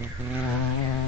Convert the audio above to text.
Mm-hmm.